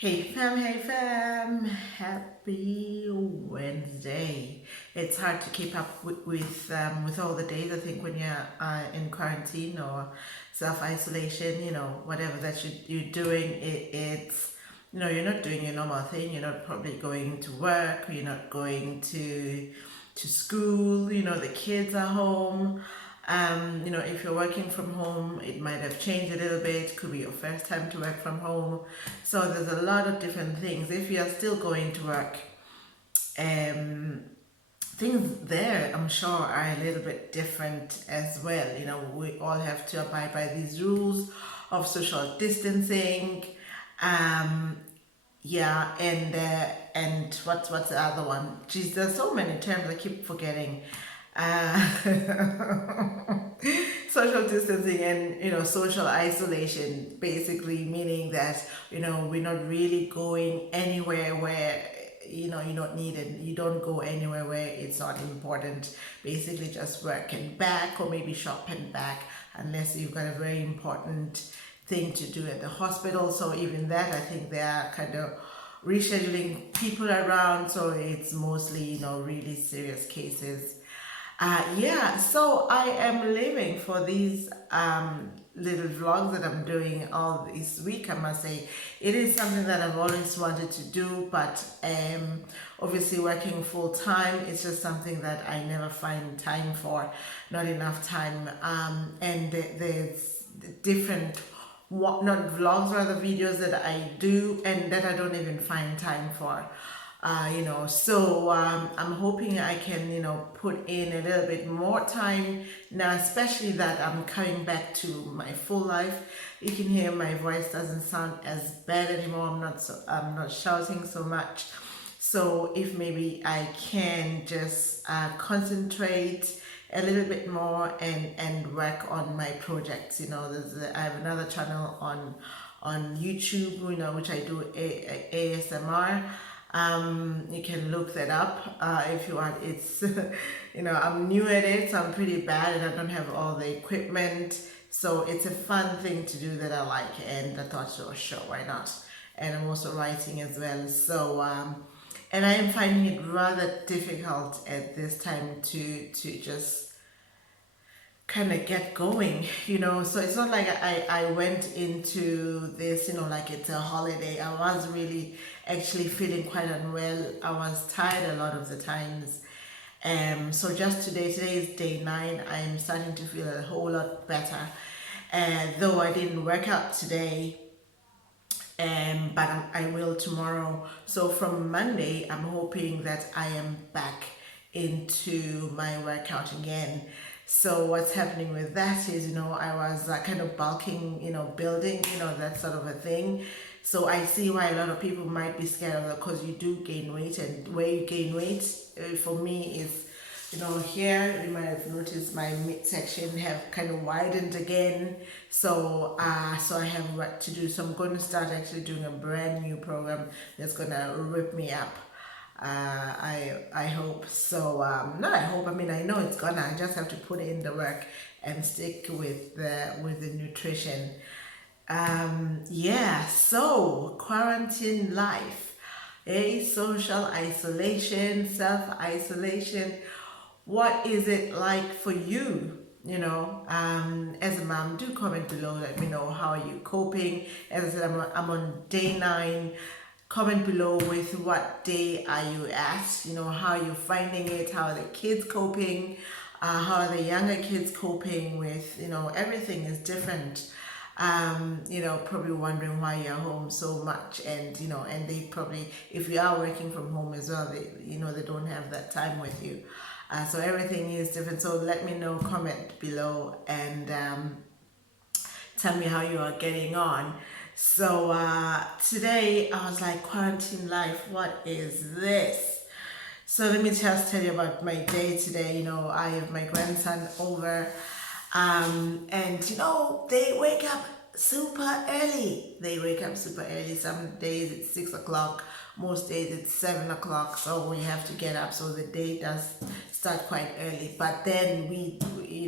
Hey fam, happy Wednesday. It's hard to keep up with all the days. I think when you're in quarantine or self isolation, whatever that you're doing, it's you're not doing your normal thing. You're not probably going to work. You're not going to school. The kids are home. If you're working from home, it might have changed a little bit. Could be your first time to work from home. So there's a lot of different things. If you're still going to work, um, things there, I'm sure, are a little bit different as well. We all have to abide by these rules of social distancing. Um, yeah, and what's the other one? Geez, there's so many terms I keep forgetting. Uh, social distancing and social isolation, basically meaning that we're not really going anywhere where you're not needed. You don't go anywhere where it's not important. Basically, just work and back, or maybe shop and back, unless you've got a very important thing to do at the hospital. So even that, I think they are kind of rescheduling people around. So it's mostly really serious cases. Yeah, so I am living for these little vlogs that I'm doing all this week. I must say, it is something that I've always wanted to do, but obviously working full time, it's just something that I never find time for, not enough time. And there's different, not vlogs, rather videos that I do and that I don't even find time for. So I'm hoping I can put in a little bit more time now, especially that I'm coming back to my full life. You can hear my voice doesn't sound as bad anymore. I'm not shouting so much. So if maybe I can just concentrate a little bit more and work on my projects. I have another channel on YouTube, which I do ASMR. You can look that up if you want. It's I'm new at it, so I'm pretty bad and I don't have all the equipment. So it's a fun thing to do that I like, and I thought, sure, why not? And I'm also writing as well. So and I am finding it rather difficult at this time to just kind of get going. So it's not like I went into this like it's a holiday. I was really actually feeling quite unwell. I was tired a lot of the times. So just today is day 9. I'm starting to feel a whole lot better, though I didn't work out today. But I will tomorrow. So from Monday, I'm hoping that I am back into my workout again. So what's happening with that is, I was kind of bulking, building, that sort of a thing. So I see why a lot of people might be scared of that, because you do gain weight, and where you gain weight, for me is, here you might have noticed my midsection have kind of widened again. So so I have work to do. So I'm going to start actually doing a brand new program that's gonna rip me up. I hope so. Not I hope. I mean, I know it's gonna. I just have to put in the work and stick with the nutrition. Yeah. So quarantine life, social isolation, self isolation. What is it like for you? As a mom, do comment below. Let me know, how are you coping. As I said, I'm on day 9. Comment below with what day are you at. How are you finding it? How are the kids coping? How are the younger kids coping with, everything is different. Probably wondering why you're home so much, and and they probably, if you are working from home as well, they don't have that time with you. So everything is different. So let me know, comment below, and tell me how you are getting on. So today I was like, quarantine life, what is this? So let me just tell you about my day today. I have my grandson over, and they wake up super early. Some days it's 6 o'clock, most days it's 7 o'clock. So we have to get up. So the day does start quite early. But then we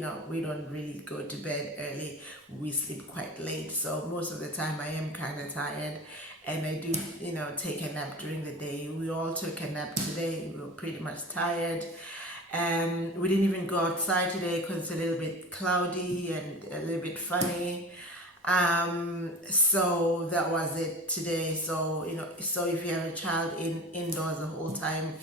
don't really go to bed early. We sleep quite late. So most of the time I am kind of tired. and I do, take a nap during the day. We all took a nap today. We were pretty much tired. We didn't even go outside today because it's a little bit cloudy and a little bit funny. So that was it today. So, so if you have a child indoors the whole time,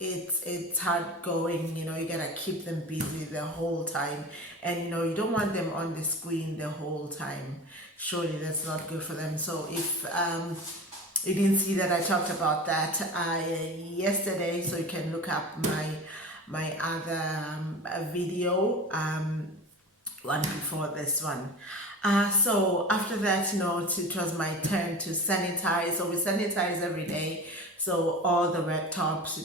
it's hard going. You gotta keep them busy the whole time, and you don't want them on the screen the whole time. Surely that's not good for them. So if you didn't see that, I talked about that yesterday, so you can look up my other video, one before this one. So after that, it was my turn to sanitize. So we sanitize every day. So all the laptops,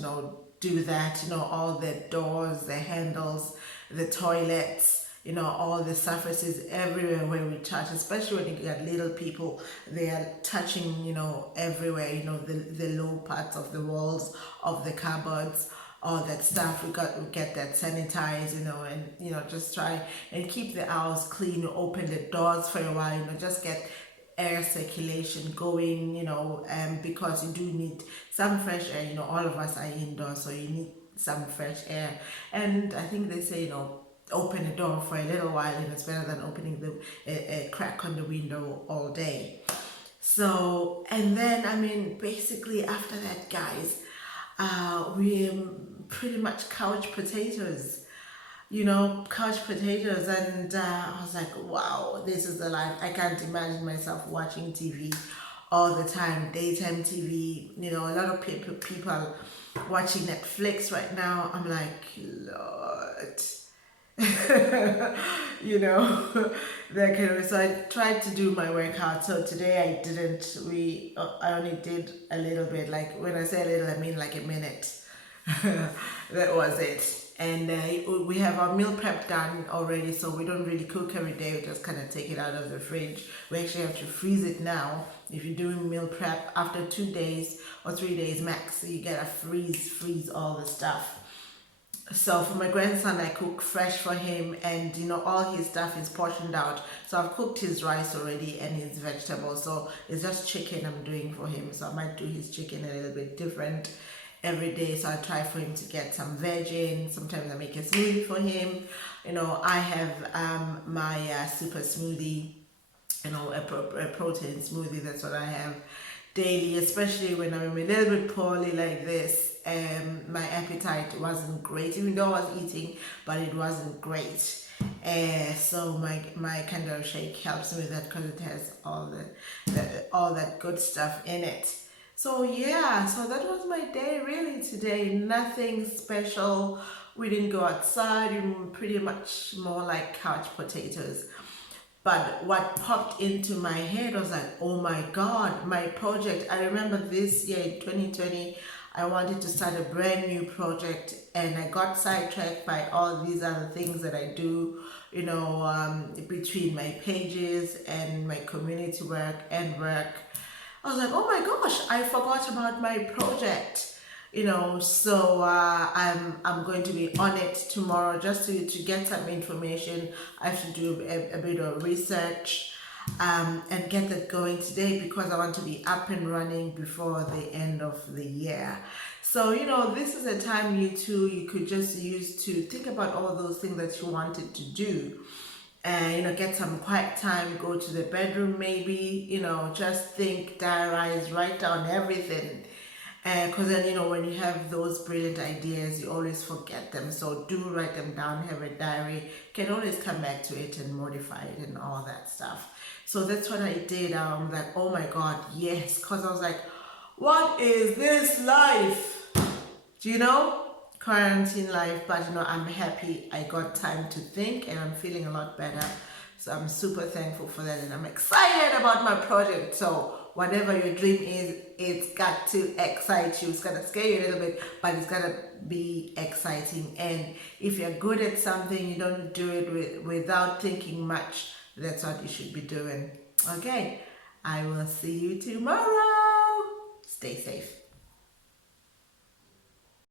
do that. All the doors, the handles, the toilets, all the surfaces everywhere where we touch, especially when you got little people, they are touching, everywhere, the low parts of the walls of the cupboards, all that stuff. We get that sanitized, and, just try and keep the house clean, open the doors for a while, just get air circulation going, because you do need some fresh air. All of us are indoors, so you need some fresh air. And I think they say, open the door for a little while, and it's better than opening a crack on the window all day. So, and then, basically after that, guys, we're pretty much couch potatoes. Couch potatoes, and I was like, wow, this is the life. I can't imagine myself watching TV all the time, daytime TV. A lot of people watching Netflix right now. I'm like, Lord. That kind of. So I tried to do my workout. So today I didn't. I only did a little bit. Like when I say a little, I mean like a minute. That was it. And we have our meal prep done already, so we don't really cook every day. We just kind of take it out of the fridge. We actually have to freeze it now. If you're doing meal prep, after 2 days or 3 days max, you gotta freeze all the stuff. So for my grandson, I cook fresh for him, and all his stuff is portioned out. So I've cooked his rice already and his vegetables. So it's just chicken I'm doing for him. So I might do his chicken a little bit different every day. So I try for him to get some veg in. Sometimes I make a smoothie for him. I have my super smoothie, a protein smoothie. That's what I have daily, especially when I'm a little bit poorly like this. My appetite wasn't great, even though I was eating, but it wasn't great. So my kind of shake helps me with that because it has all that good stuff in it. So yeah, so that was my day really today. Nothing special. We didn't go outside. We were pretty much more like couch potatoes. But what popped into my head was like, oh my God, my project. I remember this year in 2020, I wanted to start a brand new project, and I got sidetracked by all these other things that I do, between my pages and my community work and work. I was like, oh my gosh, I forgot about my project. So I'm going to be on it tomorrow just to get some information. I have to do a bit of research and get that going today, because I want to be up and running before the end of the year. So, this is a time you could just use to think about all those things that you wanted to do. And get some quiet time, go to the bedroom maybe, just think, diarize, write down everything. Because then, when you have those brilliant ideas, you always forget them. So do write them down, have a diary. You can always come back to it and modify it and all that stuff. So that's what I did. Like, oh my God, yes. Because I was like, what is this life? Quarantine life. But, I'm happy I got time to think, and I'm feeling a lot better. So I'm super thankful for that, and I'm excited about my project. So whatever your dream is, it's got to excite you. It's gonna scare you a little bit, but it's gonna be exciting. And if you're good at something, you don't do it without thinking much. That's what you should be doing. Okay, I will see you tomorrow. Stay safe.